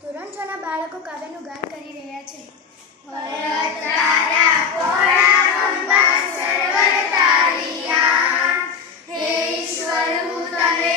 ધોરણ છ ના બાળકો કાવ્યનું ગાન કરી રહ્યા છે. તારા હે ઈશ્વર હું તને